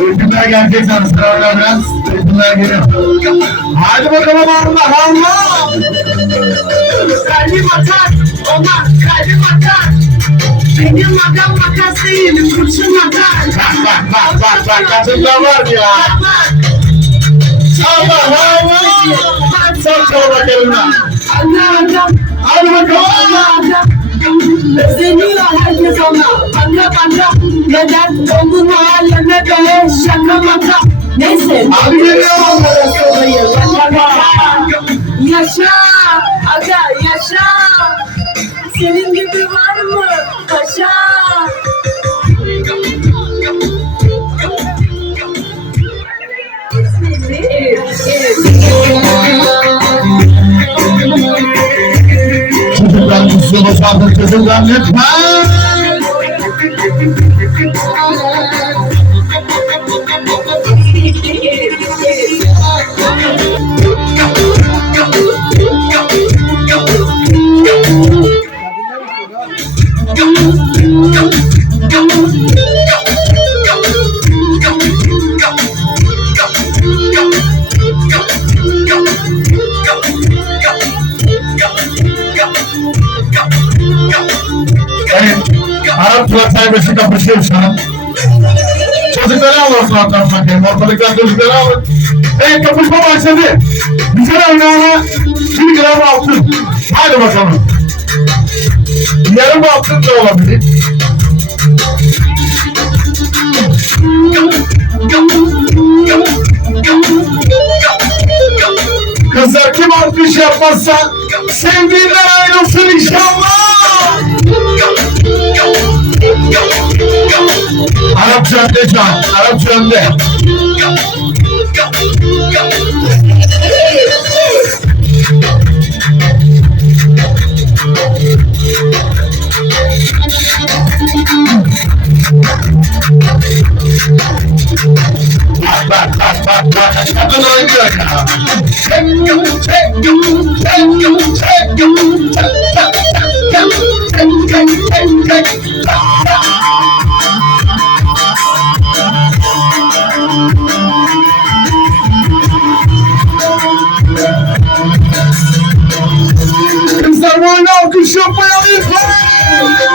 Öykünler gelecek sana sıra biraz. Öykünler geliyor. Hadi bakalım Allah Allah. Kalbim atar, ona kalbim atar. Benim adam makas değilim, kurşun atar. Bak bak bak bak bak kadınlar var ya. Allah Allah. Sen çal bakalım Özeniyor herkes ona. Kanka kanka Neden? Dondun mu halime göre Şaka maka Neyse. Abi görüyor onlara soruyu Yaşa. Aga yaşa. Senin gibi var mı? Kaşa İzmirli Evet. Buradan kutlu başardık kızıldan lütfen. Thank you. Turat sahibi kapışıyor şu an. Çocukları al ortalıktan bakayım. Ortalıktan çocukları alın. Evet kapışma başladı. Güzel oynayana bir gram altın. Hadi bakalım. Yarım altın da olabilir. Kızlar kim alkış yapmazsa sevdiğinden ayrılsın inşallah. Arap sende şu an. Arap sende. Bak bak bak bak. Bunu oynuyor ya. Sen yum, sen yum, sen yum, sen yum, sen yum. one know, because you're finally